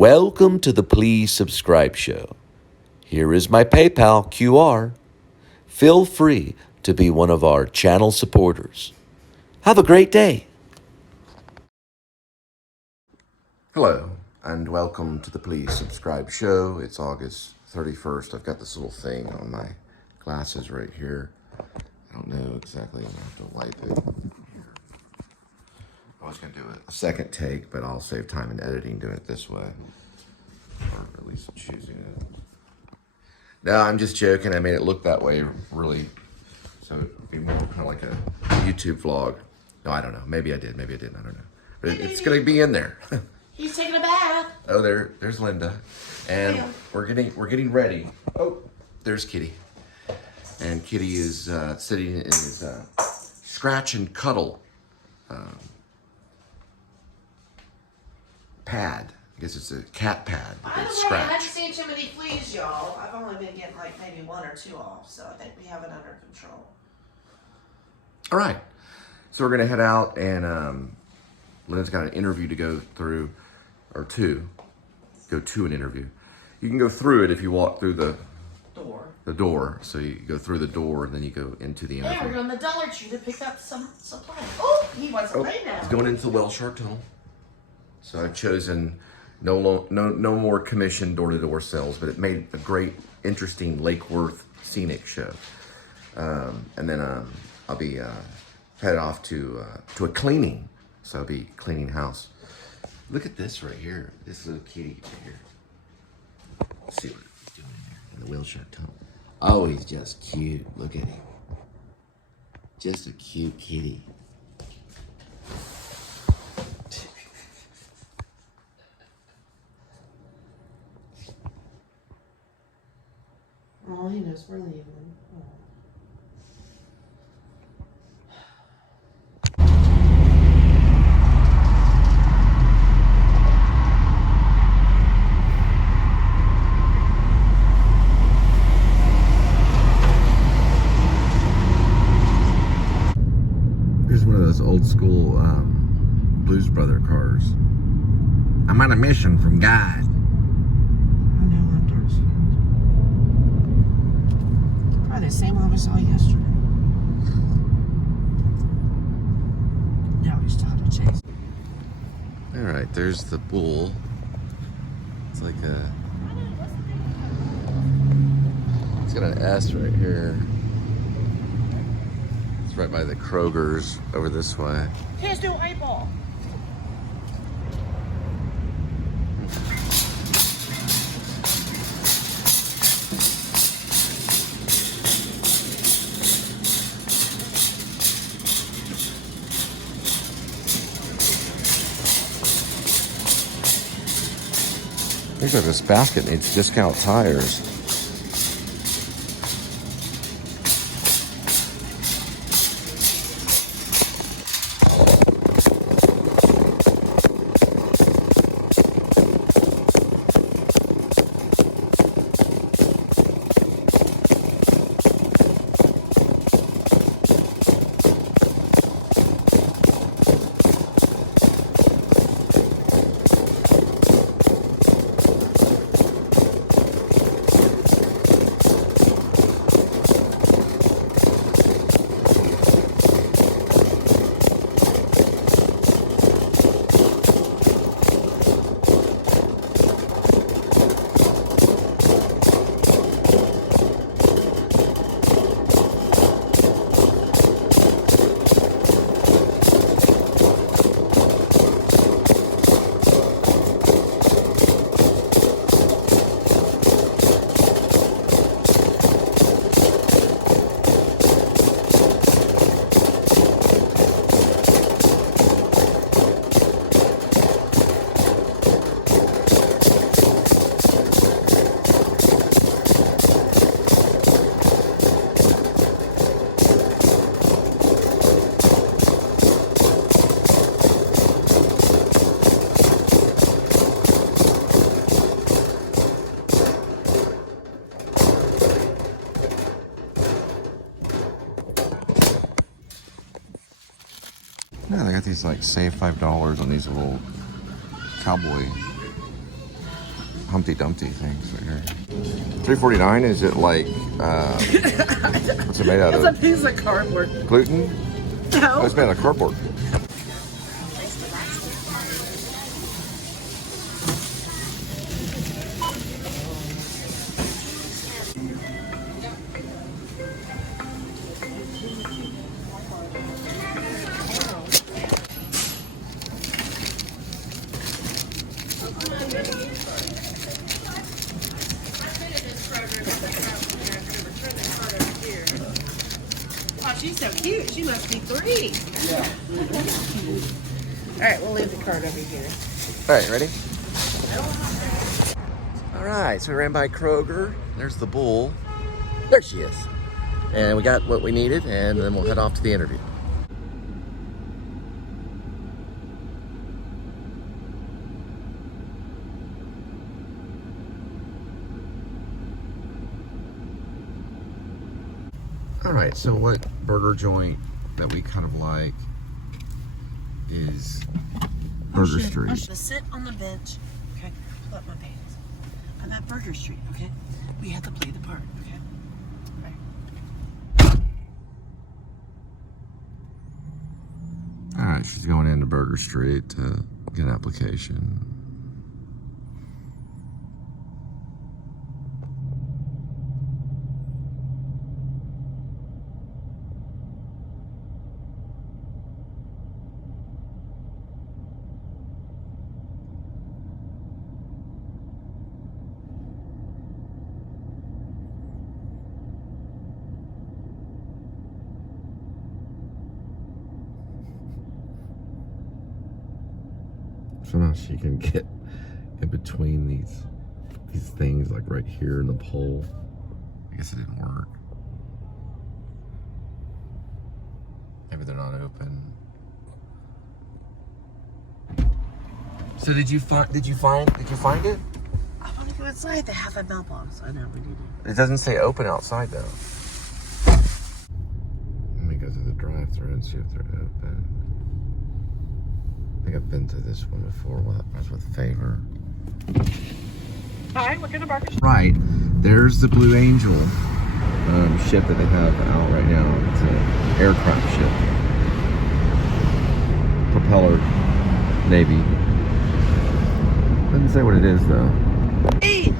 Welcome to the Please Subscribe Show. Here is my PayPal QR. Feel free to be one of our channel supporters. Have a great day. Hello, and welcome to the Please Subscribe Show. It's August 31st. I've got this little thing on my glasses right here. I don't know exactly. I'm going to have to wipe it. I was going to do a second take, but I'll save time in editing doing it this way. Or at least choosing it. No, I'm just joking. I made it look that way, really. So it'd be more kind of like a YouTube vlog. No, I don't know. Maybe I did. Maybe I didn't. I don't know. But it's going to be in there. He's taking a bath. Oh, there's Linda. And we're getting ready. Oh, there's Kitty. And Kitty is sitting in his scratch and cuddle pad. I guess it's a cat pad. I It's don't know. I haven't scratch. seen too many fleas, y'all. I've only been getting like maybe one or two off, so I think we have it under control. All right. So we're gonna head out, and Linda's got an interview to go through, or go to an interview. You can go through it if you walk through the door. So you go through the door, and then you go into the interview. Yeah, we're going to the Dollar Tree to pick up some supplies. Oh, he wasn't ready now. He's going into the Whale Shark Tunnel. So I've chosen no more commission door-to-door sales, but it made a great, interesting Lake Worth scenic show. And then I'll be headed off to a cleaning. So I'll be cleaning house. Look at this right here. This little kitty right here. Let's see what he's doing in there in the Whale Shark Tunnel. Oh, he's just cute. Look at him. Just a cute kitty. Oh, he knows we're leaving. Oh. Here's one of those old school Blues Brother cars. I'm on a mission from God. I know, I'm dark skinned. Probably the same one we saw yesterday. Now he's trying to chase. All right, there's the bull. It's like it's got an S right here. It's right by the Kroger's over this way. Here's no eyeball. Looks like this basket needs discount tires. Yeah, they got these like save $5 on these little cowboy Humpty Dumpty things right here. $3.49. Is it like what's it made out of? It's a piece of cardboard. Gluten? No. Oh, it's made out of cardboard. Oh, she's so cute. She must be 3. Yeah. All right, we'll leave the card over here. All right, ready? All right, so we ran by Kroger. There's the bull. There she is. And we got what we needed, and then we'll head off to the interview. All right, so what burger joint that we kind of like is Burger Street. I should sit on the bench. Okay, pull up my pants. I'm at Burger Street. Okay, we have to play the part. Okay. All right, she's going into Burger Street to get an application. Somehow she can get in between these things, like right here in the pole. I guess it didn't work. Maybe they're not open. So did you find it? I want to go inside. They have a mailbox. I know we need it. It doesn't say open outside though. Let me go to the drive-thru and see if they're open. I think I've been to this one before. I was with Favor. Hi, we're gonna Burger Street. Right, there's the Blue Angel ship that they have out right now. It's an aircraft ship, propeller Navy. Doesn't say what it is though. Hey.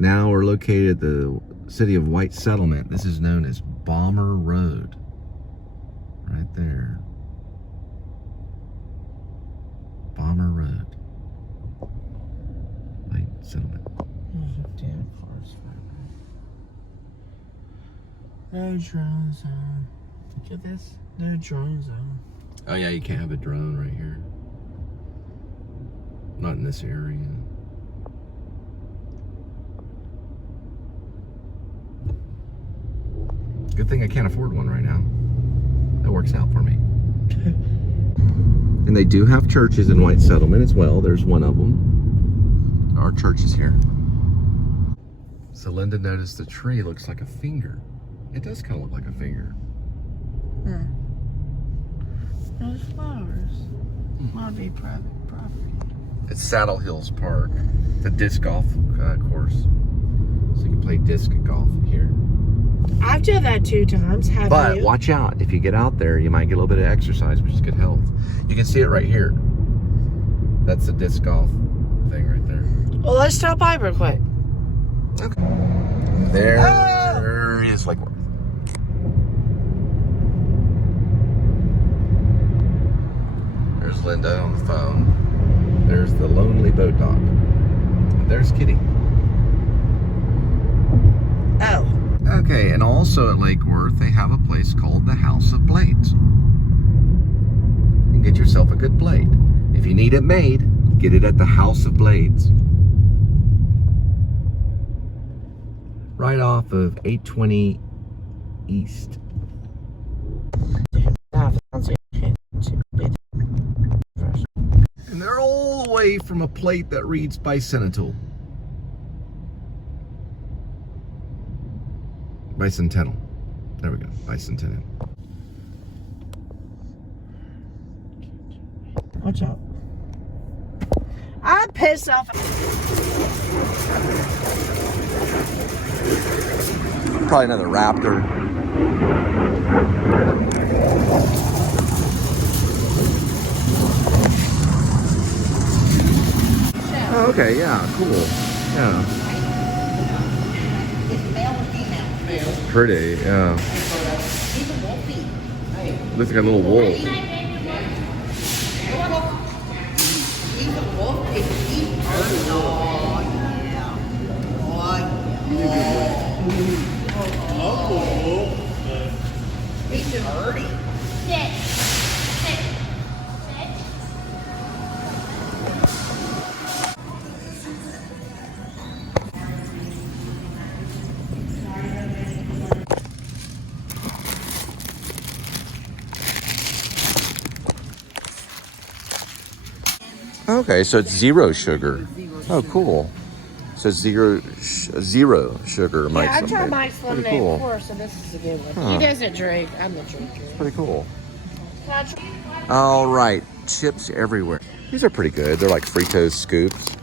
Now we're located at the city of White Settlement. This is known as Bomber Road. Right there. Bomber Road. White Settlement. There's a damn forest fire. No drone zone. Look at this. No drone zone. Oh yeah, you can't have a drone right here. Not in this area. Good thing I can't afford one right now. That works out for me. And they do have churches in White Settlement as well. There's one of them. Our church is here. So Linda noticed the tree looks like a finger. It does kind of look like a finger. There's flowers. Might be private property. It's Saddle Hills Park, the disc golf course. So you can play disc golf here. I've done that 2 times. Have But you? watch out, if you get out there, you might get a little bit of exercise, which is good health. You can see it right here. That's the disc golf thing right there. Well, let's stop by real quick. Okay. There is like. There's Linda on the phone. There's the lonely boat dock. There's Kitty. Oh. Okay, and also at Lake Worth, they have a place called the House of Blades. You can get yourself a good blade. If you need it made, Get it at the House of Blades. Right off of 820 East. And they're all away from a plate that reads Bicentennial. Bicentennial. There we go. Bicentennial. Watch out. I'm pissed off. Probably another raptor. Oh, okay, yeah, cool. Yeah. It's male and female. Pretty, yeah. He's a wolfie. Looks like a little wolf. He's a wolf. He's oh, yeah. Oh, yeah. He's dirty. Okay, so it's zero sugar. Oh, cool. So zero sugar. Yeah, I tried Mike's Pretty lemonade cool. before, so this is a good one. Huh. He doesn't drink. I'm the drinker. Pretty cool. Can I try? All right, chips everywhere. These are pretty good. They're like Fritos scoops.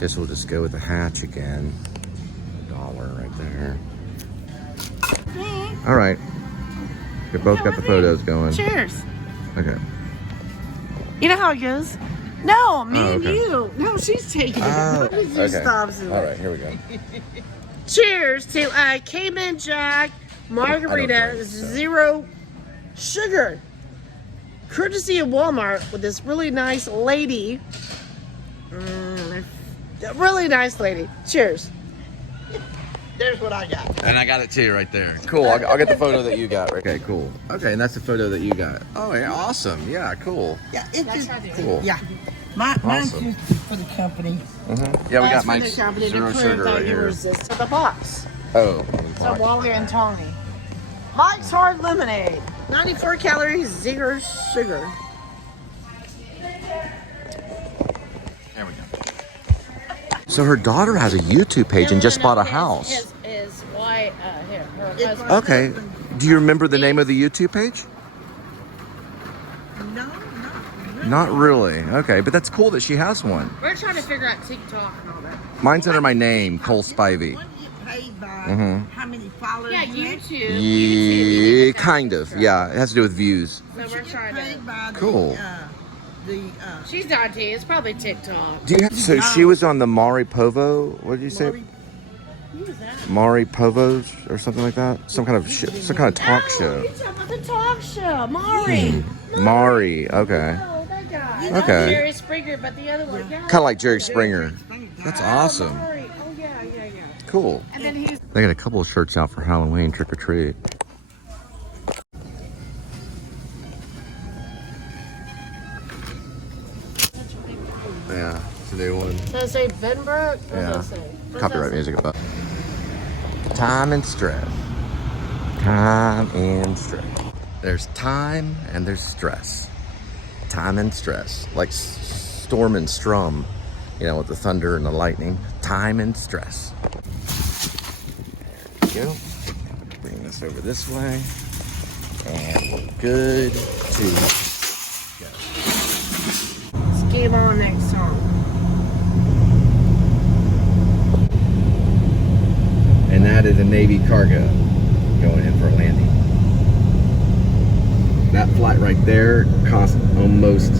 Guess we'll just go with the hatch again. $1 right there. All right. We both got the photos going. Cheers. Okay. You know how it goes? No, me Oh, and okay. you. No, she's taking it. Okay. Stops it. All right, here we go. Cheers to Cayman Jack Margarita drink, so. Zero Sugar. Courtesy of Walmart with this really nice lady. A really nice lady. Cheers. There's what I got. And I got it too right there. Cool. I'll get the photo that you got. Okay, cool. Okay, and that's the photo that you got. Oh, yeah, awesome. Yeah, cool. Yeah, it's just, Cool. yeah. Mine's Awesome. just for the company. Yeah, we got That's for Mike's the company to zero prove sugar that right you here. resist the box. Oh. So Wally and Tony. Mike's Hard Lemonade. 94 calories, zero sugar. There we go. So her daughter has a YouTube page and just bought a house. His wife, her It's husband. Okay. Do you remember the name of the YouTube page? No, no. Not really. Okay, but that's cool that she has one. We're trying to figure out TikTok and all that. Mine's under my name, Cole Spivey. One you get paid by Mm-hmm. how many followers Yeah, you have. YouTube. Yeah, kind of. Yeah, it has to do with views. So But we're you get trying to. paid by Cool. She's not T. It's probably TikTok. Do you have, so she was on the Mari Povo. What did you say? Maury- Who is that? Mari Povos or something like that. Some kind of talk show. You're talking about the talk show. Mari. Mari. Okay. Oh, that guy. You know Okay. Jerry Springer, but the other one. Yeah. Kind of like Jerry Springer. That's awesome. Mari. Oh, yeah. Cool. And then he's. They got a couple of shirts out for Halloween trick or treat. Yeah, it's a new one. Does it say Benbrook? What Yeah. does it say? What does Copyright that music above. Time and stress. Time and stress. There's time and there's stress. Time and stress. Like storm and strum, you know, with the thunder and the lightning. Time and stress. There we go. Bring this over this way. And we're good to go. Let's game on next song. And that is a Navy cargo going in for a landing. That flight right there cost almost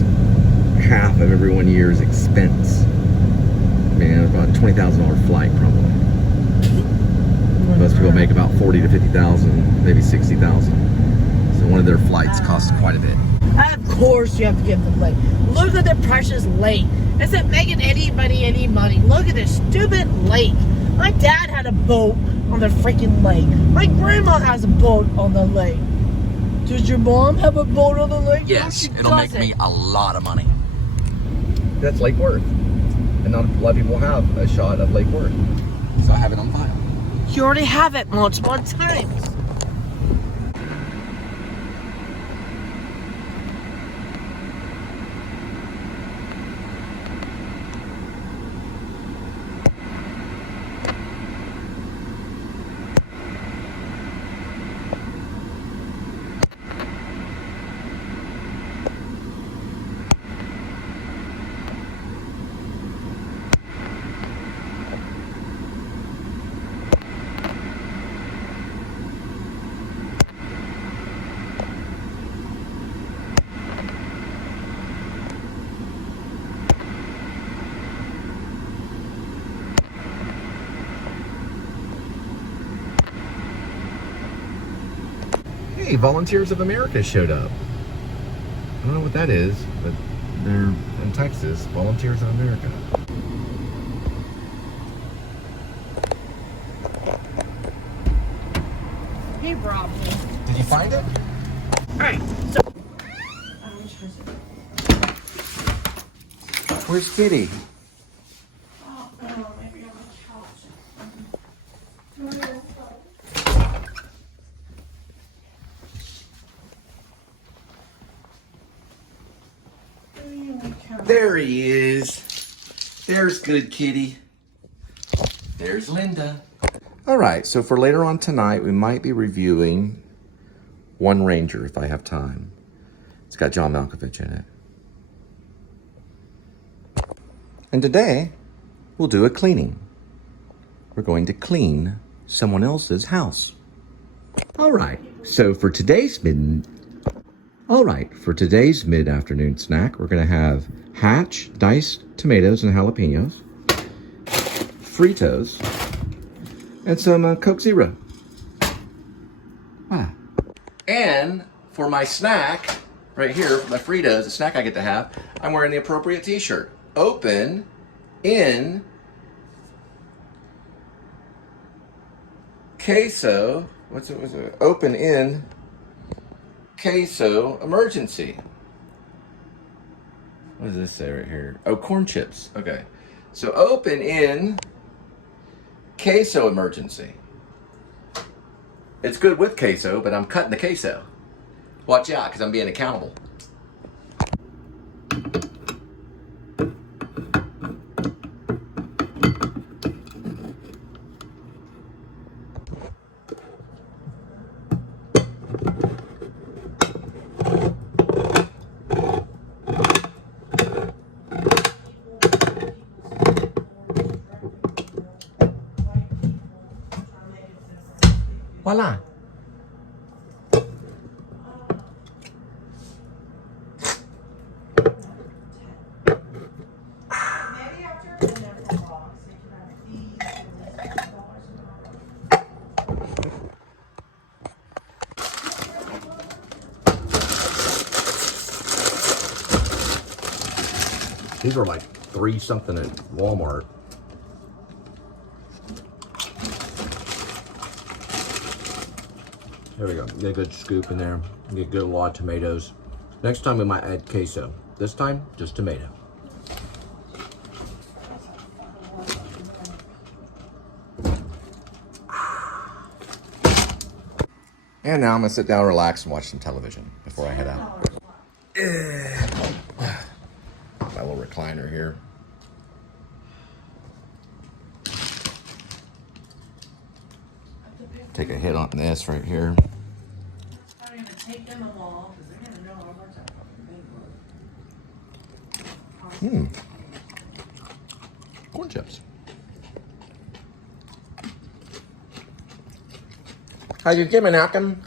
half of every 1 year's expense. I mean, it was about a $20,000 flight probably. Most people make about 40 to 50,000, maybe 60,000. So one of their flights costs quite a bit. Of course you have to give the lake. Look at the precious lake. Isn't making anybody any money. Look at this stupid lake. My dad had a boat on the freaking lake. My grandma has a boat on the lake. Does your mom have a boat on the lake? No, she doesn't. a lot of money. That's Lake Worth. And not a lot of people have a shot of Lake Worth. So I have it on file. You already have it multiple times. Hey, Volunteers of America showed up. I don't know what that is, but they're in Texas. Volunteers of America. Hey, Rob. Did you find it? Alright, so. Where's Kitty? Oh, maybe on the couch. There he is. There's good Kitty. There's Linda. All right, so for later on tonight, we might be reviewing One Ranger if I have time. It's got John Malkovich in it. And today, we'll do a cleaning. We're going to clean someone else's house. All right, so for today's mid-afternoon snack, we're gonna have Hatch diced tomatoes and jalapenos, Fritos, and some Coke Zero. Ah. And for my snack, right here, my Fritos, the snack I get to have, I'm wearing the appropriate t-shirt. Open in queso, what's it? Open in queso emergency. What does this say right here? Oh, corn chips. Okay. So open in queso emergency. It's good with queso, but I'm cutting the queso. Watch out, because I'm being accountable. Voila. These are like $3 something at Walmart. There we go. Get a good scoop in there. Get a good lot of tomatoes. Next time we might add queso. This time, just tomato. And now I'm gonna sit down, relax, and watch some television before I head out. My little recliner here. Take a hit on this right here. I don't even take them all because they're gonna know how much I fucking paid for. Corn chips. How you doing, Malcolm?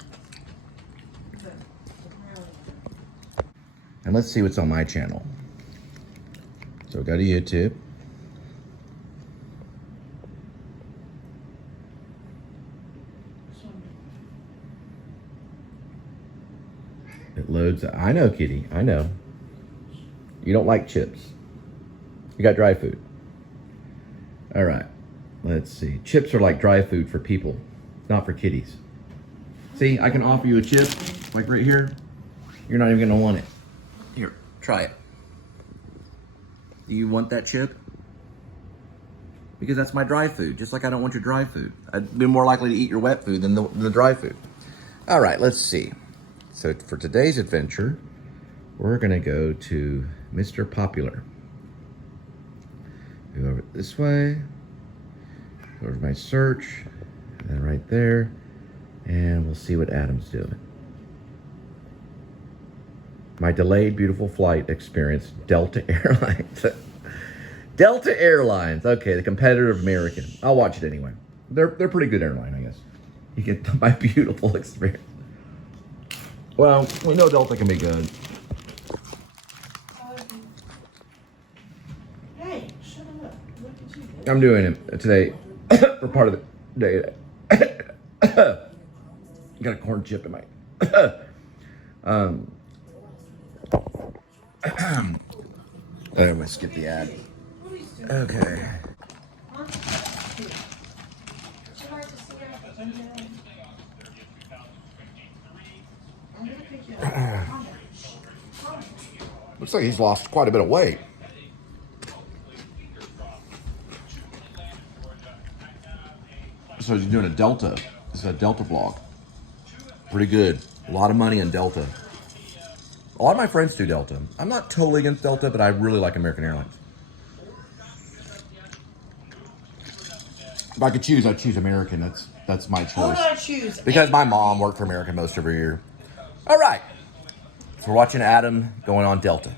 And let's see what's on my channel. So go to YouTube. It loads. I know, Kitty. I know. You don't like chips. You got dry food. All right. Let's see. Chips are like dry food for people, not for kitties. See, I can offer you a chip, like right here. You're not even gonna want it. Here, try it. Do you want that chip? Because that's my dry food, just like I don't want your dry food. I'd be more likely to eat your wet food than the dry food. All right, let's see. So for today's adventure, we're gonna go to Mr. Popular. Go over this way, go over to my search, and then right there, and we'll see what Adam's doing. My delayed beautiful flight experience, Delta Airlines. Delta Airlines, okay, the competitor of American. I'll watch it anyway. They're pretty good airline, I guess. You get my beautiful experience. Well, we know Delta can be good. Hey, shut up. Look at you. I'm doing it today for part of the day. Got a corn chip in my. I'm gonna skip the ad. Okay. Looks like he's lost quite a bit of weight. So he's doing a Delta. It's a Delta vlog. Pretty good. A lot of money in Delta. A lot of my friends do Delta. I'm not totally against Delta, but I really like American Airlines. If I could choose, I'd choose American. That's my choice. Who would I choose? Because my mom worked for American most of her year. All right. So we're watching Adam going on Delta.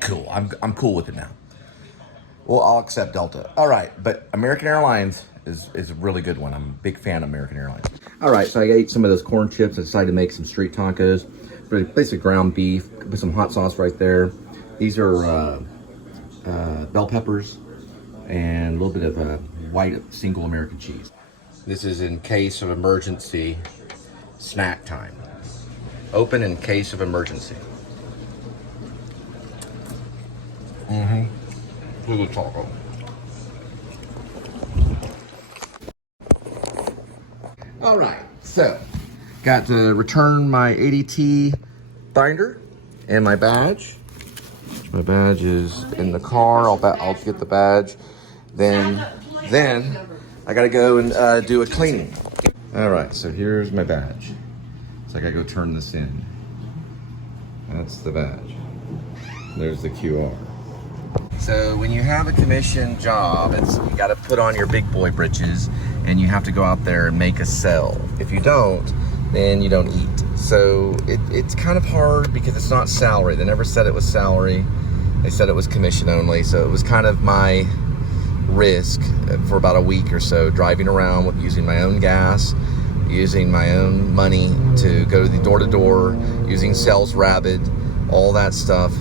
Cool. I'm cool with it now. Well, I'll accept Delta. All right, but American Airlines is a really good one. I'm a big fan of American Airlines. All right, so I ate some of those corn chips. I decided to make some street tacos. Basically ground beef with some hot sauce right there. These are bell peppers and a little bit of white single American cheese. This is in case of emergency snack time. Open in case of emergency. Little taco. All right, so got to return my ADT binder and my badge. My badge is in the car. I'll get the badge. Then I gotta go and do a cleaning. All right, so here's my badge. So I gotta go turn this in. That's the badge. There's the QR. So when you have a commission job, you got to put on your big boy britches and you have to go out there and make a sell. If you don't, then you don't eat. So it's kind of hard because it's not salary. They never said it was salary. They said it was commission only. So it was kind of my risk for about a week or so, driving around with using my own gas, using my own money to go to the door-to-door, using Sales Rabbit, all that stuff.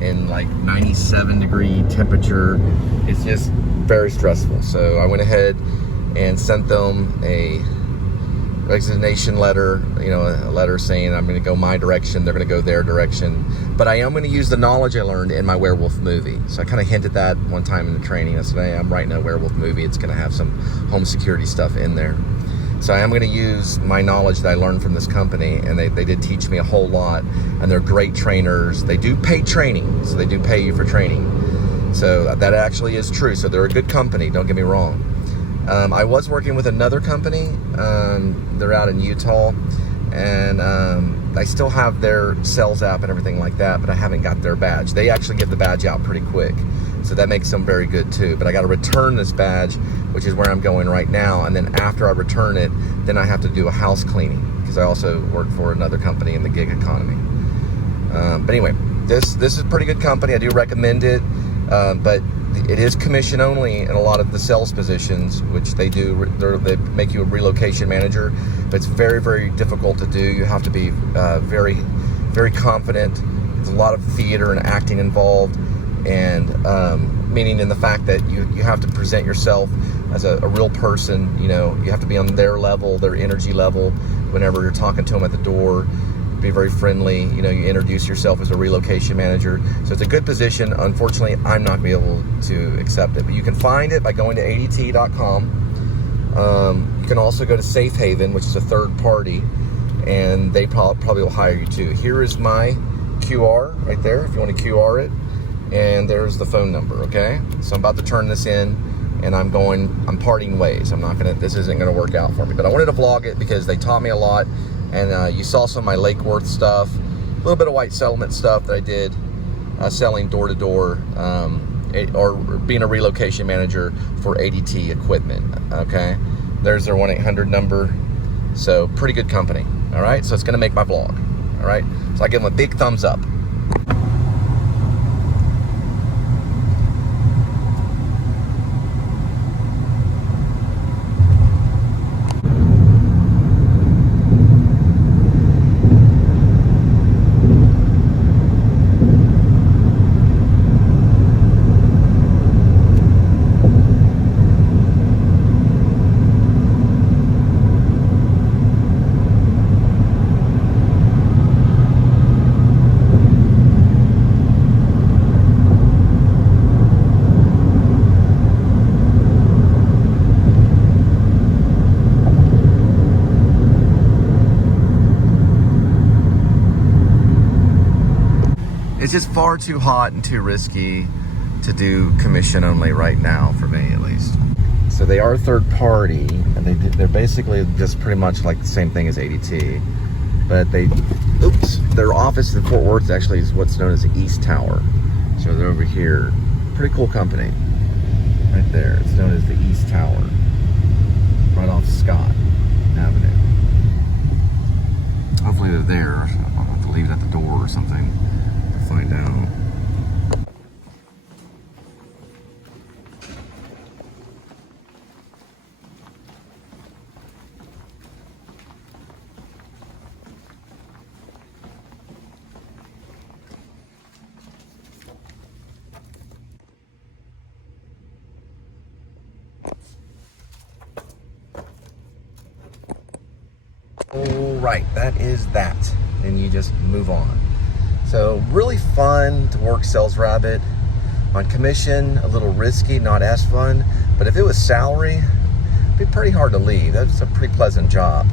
In like 97 degree temperature. It's just very stressful. So I went ahead and sent them a resignation letter, a letter saying I'm going to go my direction, they're going to go their direction. But I am going to use the knowledge I learned in my werewolf movie. So I kind of hinted that one time in the training. I said, hey, I'm writing a werewolf movie. It's going to have some home security stuff in there. So I am going to use my knowledge that I learned from this company, and they did teach me a whole lot, and they're great trainers. They do pay training, so they do pay you for training. So that actually is true. So they're a good company, don't get me wrong. I was working with another company. They're out in Utah, and I still have their sales app and everything like that, but I haven't got their badge. They actually give the badge out pretty quick, so that makes them very good too. But I got to return this badge, which is where I'm going right now, and then after I return it, then I have to do a house cleaning because I also work for another company in the gig economy. But anyway, this is a pretty good company. I do recommend it, but it is commission only in a lot of the sales positions, which they do. They make you a relocation manager, but it's very, very difficult to do. You have to be very, very confident. There's a lot of theater and acting involved, and meaning in the fact that you have to present yourself as a real person. You have to be on their level, their energy level, whenever you're talking to them at the door. Be very friendly. You introduce yourself as a relocation manager. So it's a good position. Unfortunately, I'm not going to be able to accept it, but you can find it by going to ADT.com. You can also go to Safe Haven, which is a third party, and they probably will hire you too. Here is my QR right there, if you want to QR it. and there's the phone number, okay? So I'm about to turn this in, and I'm parting ways. This isn't gonna work out for me, but I wanted to vlog it because they taught me a lot, and you saw some of my Lake Worth stuff, a little bit of white settlement stuff that I did, selling door to door, or being a relocation manager for ADT equipment, okay? There's their 1-800 number, so pretty good company, all right? So it's gonna make my vlog, all right? So I give them a big thumbs up. It's just far too hot and too risky to do commission only right now, for me at least. So they are third party, and they're basically just pretty much like the same thing as ADT, but their office in Fort Worth actually is what's known as the East Tower. So they're over here. Pretty cool company. Right there. It's known as the East Tower. Right off Scott Avenue. Hopefully they're there. I'll have to leave it at the door or something. Find out. All right, that is that. And you just move on. So really fun to work Sales Rabbit. On commission, a little risky, not as fun. But if it was salary, it'd be pretty hard to leave. That's a pretty pleasant job.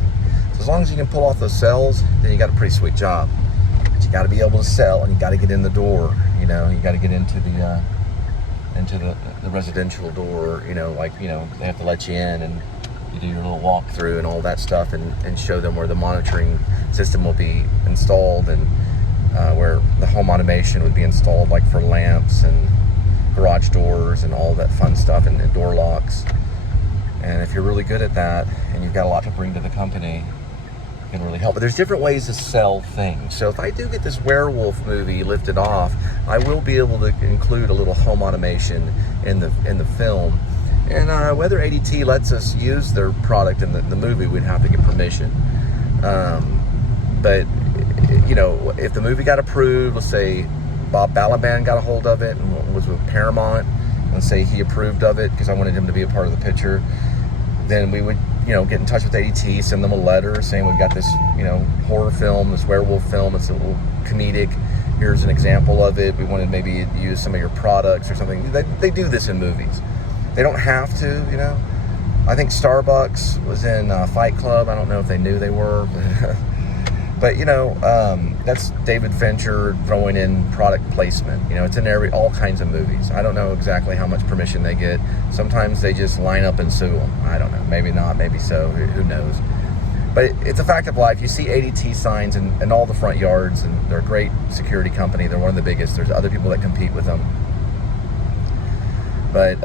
So as long as you can pull off those sales, then you got a pretty sweet job. But you got to be able to sell, and you got to get in the door. You know, you got to get into the residential door. You know, like, you know, they have to let you in, and you do your little walkthrough and all that stuff, and show them where the monitoring system will be installed, and where the home automation would be installed, like for lamps and garage doors and all that fun stuff, and door locks. And if you're really good at that and you've got a lot to bring to the company, it can really help. But there's different ways to sell things. So if I do get this werewolf movie lifted off, I will be able to include a little home automation in the film. And whether ADT lets us use their product in the movie, we'd have to get permission. But you know, if the movie got approved, let's say Bob Balaban got a hold of it and was with Paramount, let's say he approved of it because I wanted him to be a part of the picture, then we would, you know, get in touch with ADT, send them a letter saying we've got this, you know, horror film, this werewolf film, it's a little comedic, here's an example of it, we wanted maybe to use some of your products or something. They do this in movies. They don't have to, you know. I think Starbucks was in Fight Club. I don't know if they knew they were, but you know, that's David Fincher throwing in product placement. You know, it's in all kinds of movies. I don't know exactly how much permission they get. Sometimes they just line up and sue them. I don't know. Maybe not. Maybe so. Who knows? But it's a fact of life. You see ADT signs in all the front yards, and they're a great security company. They're one of the biggest. There's other people that compete with them. But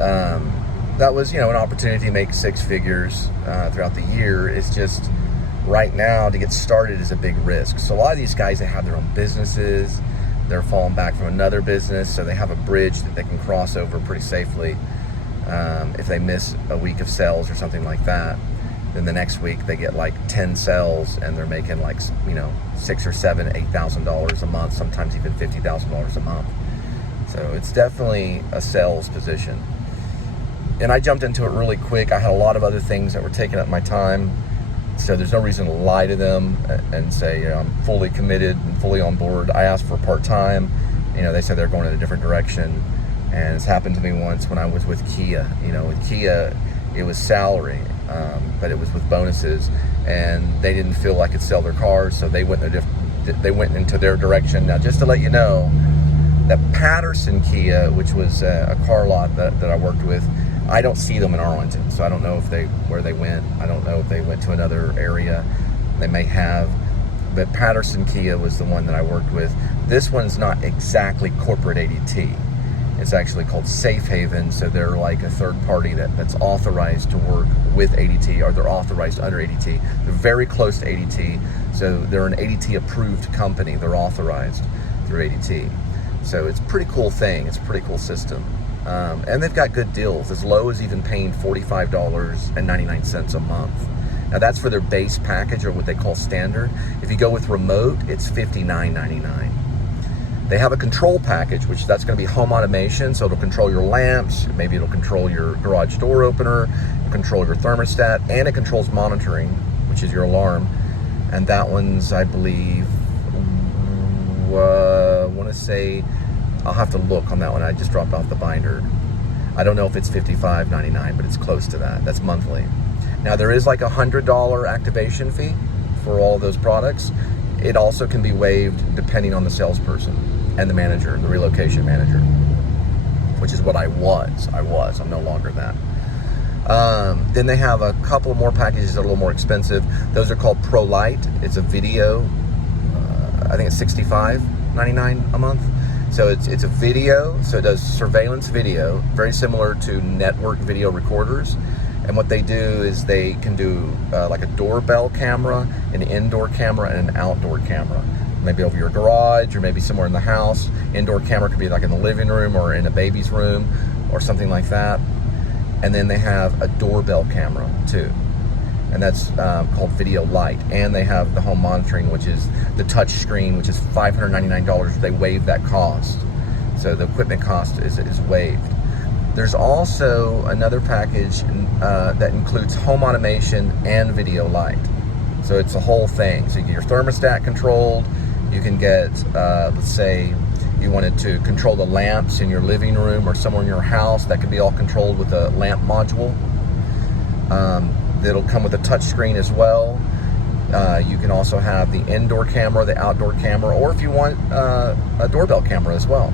that was, you know, an opportunity to make six figures throughout the year. It's just right now to get started is a big risk. So a lot of these guys, they have their own businesses. They're falling back from another business, so they have a bridge that they can cross over pretty safely. If they miss a week of sales or something like that, then the next week they get like 10 sales and they're making like, you know, $6,000 or $7,000, $8,000 a month, sometimes even $50,000 a month. So it's definitely a sales position. And I jumped into it really quick. I had a lot of other things that were taking up my time. So there's no reason to lie to them and say, you know, I'm fully committed and fully on board. I asked for part-time. You know, they said they're going in a different direction. And it's happened to me once when I was with Kia. You know, with Kia, it was salary, but it was with bonuses. And they didn't feel I could sell their cars, so they went into their direction. Now, just to let you know, The Patterson Kia, which was a car lot that I worked with, I don't see them in Arlington, so I don't know where they went. I don't know if they went to another area. They may have, but Patterson Kia was the one that I worked with. This one's not exactly corporate ADT. It's actually called Safe Haven, so they're like a third party that's authorized to work with ADT, or they're authorized under ADT. They're very close to ADT, so they're an ADT approved company. They're authorized through ADT. So it's a pretty cool thing. It's a pretty cool system. And they've got good deals, as low as even paying $45.99 a month. Now that's for their base package, or what they call standard. If you go with remote, it's $59.99. They have a control package, which that's going to be home automation, so it'll control your lamps, maybe it'll control your garage door opener, control your thermostat, and it controls monitoring, which is your alarm. And that one's, I believe, I want to say, I'll have to look on that one. I just dropped off the binder. I don't know if it's $55.99, but it's close to that. That's monthly. Now there is like $100 activation fee for all of those products. It also can be waived depending on the salesperson and the manager, the relocation manager, which is what I was. I'm no longer that. Then they have a couple of more packages that are a little more expensive. Those are called Pro Lite. It's a video. I think it's $65.99 a month. So it's a video. So it does surveillance video, very similar to network video recorders. And what they do is they can do like a doorbell camera, an indoor camera, and an outdoor camera. Maybe over your garage, or maybe somewhere in the house. Indoor camera could be like in the living room or in a baby's room or something like that. And then they have a doorbell camera too. And that's called Video Lite. And they have the home monitoring, which is the touch screen, which is $599. They waive that cost. So the equipment cost is waived. There's also another package that includes home automation and Video Lite. So it's a whole thing. So you get your thermostat controlled. You can get, let's say, you wanted to control the lamps in your living room or somewhere in your house. That could be all controlled with a lamp module. It'll come with a touch screen as well. You can also have the indoor camera, the outdoor camera, or if you want a doorbell camera as well.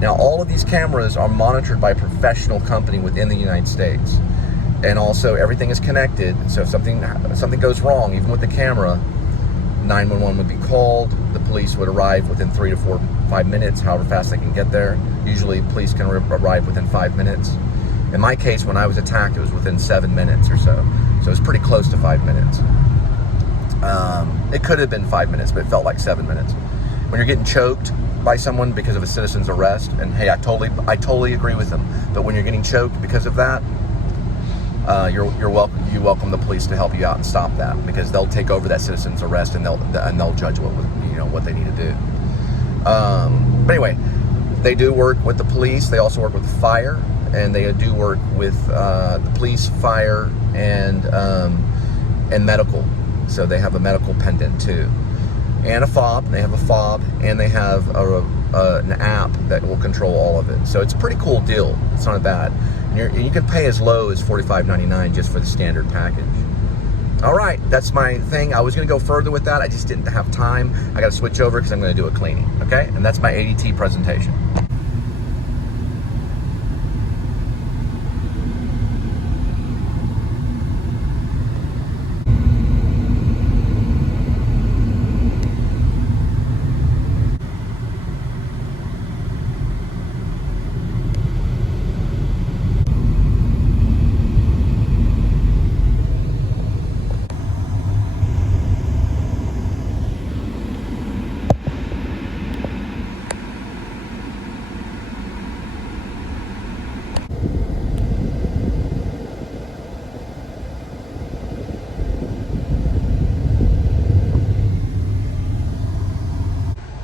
Now, all of these cameras are monitored by a professional company within the United States. And also, everything is connected. So if something goes wrong, even with the camera, 911 would be called. The police would arrive within 3 to 5 minutes, however fast they can get there. Usually, police can arrive within 5 minutes. In my case, when I was attacked, it was within 7 minutes or so. So it was pretty close to 5 minutes. It could have been 5 minutes, but it felt like 7 minutes. When you're getting choked by someone because of a citizen's arrest, and hey, I totally agree with them. But when you're getting choked because of that, you welcome the police to help you out and stop that, because they'll take over that citizen's arrest and they'll judge what they need to do. But anyway, they do work with the police. They also work with the fire, and they do work with the police, fire, and medical. So they have a medical pendant too, and a fob. They have a fob, and they have an app that will control all of it. So it's a pretty cool deal. It's not bad. And you can pay as low as $45.99 just for the standard package. All right, that's my thing. I was going to go further with that. I just didn't have time. I got to switch over because I'm going to do a cleaning. Okay, and that's my ADT presentation.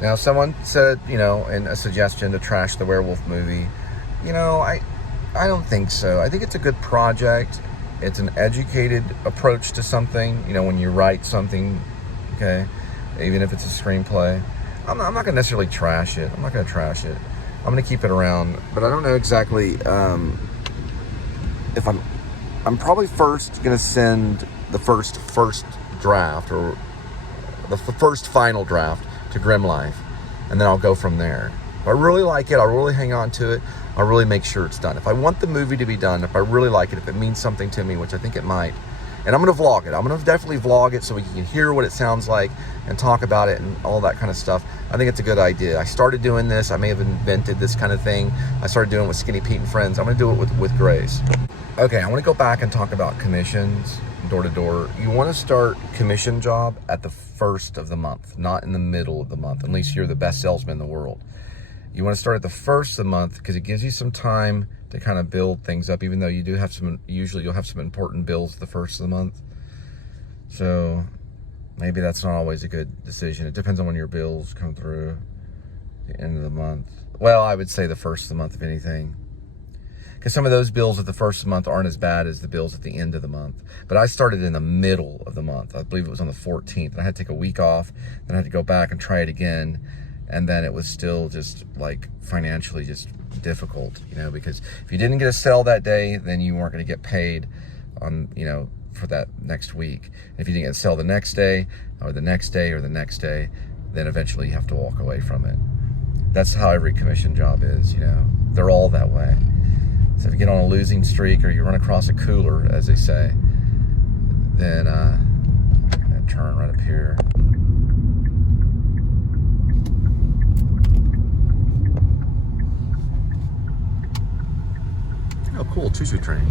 Now, someone said, in a suggestion to trash the werewolf movie. I don't think so. I think it's a good project. It's an educated approach to something. When you write something, okay, even if it's a screenplay, I'm not going to necessarily trash it. I'm not going to trash it. I'm going to keep it around. But I don't know exactly if I'm probably first going to send the first draft, or the first final draft, to Grim Life, and then I'll go from there. If I really like it, I'll really hang on to it. I'll really make sure it's done. If I want the movie to be done, if I really like it, if it means something to me, which I think it might, and I'm going to vlog it. I'm going to definitely vlog it so we can hear what it sounds like and talk about it and all that kind of stuff. I think it's a good idea. I started doing this. I may have invented this kind of thing. I started doing it with Skinny Pete and friends. I'm going to do it with Grace. Okay, I want to go back and talk about commissions, door to door. You want to start commission job at the first of the month, not in the middle of the month, unless you're the best salesman in the world. You want to start at the first of the month because it gives you some time to kind of build things up, even though you do have usually you'll have some important bills the first of the month. So maybe that's not always a good decision. It depends on when your bills come through the end of the month. Well, I would say the first of the month, if anything. Because some of those bills at the first of the month aren't as bad as the bills at the end of the month. But I started in the middle of the month. I believe it was on the 14th. And I had to take a week off. Then I had to go back and try it again. And then it was still just like financially just difficult, you know, because if you didn't get a sale that day, then you weren't going to get paid on, you know, for that next week. And if you didn't get a sale the next day or the next day or the next day, then eventually you have to walk away from it. That's how every commission job is, you know, they're all that way. So if you get on a losing streak or you run across a cooler, as they say, then I'm gonna turn right up here. Oh, cool, choo-choo train.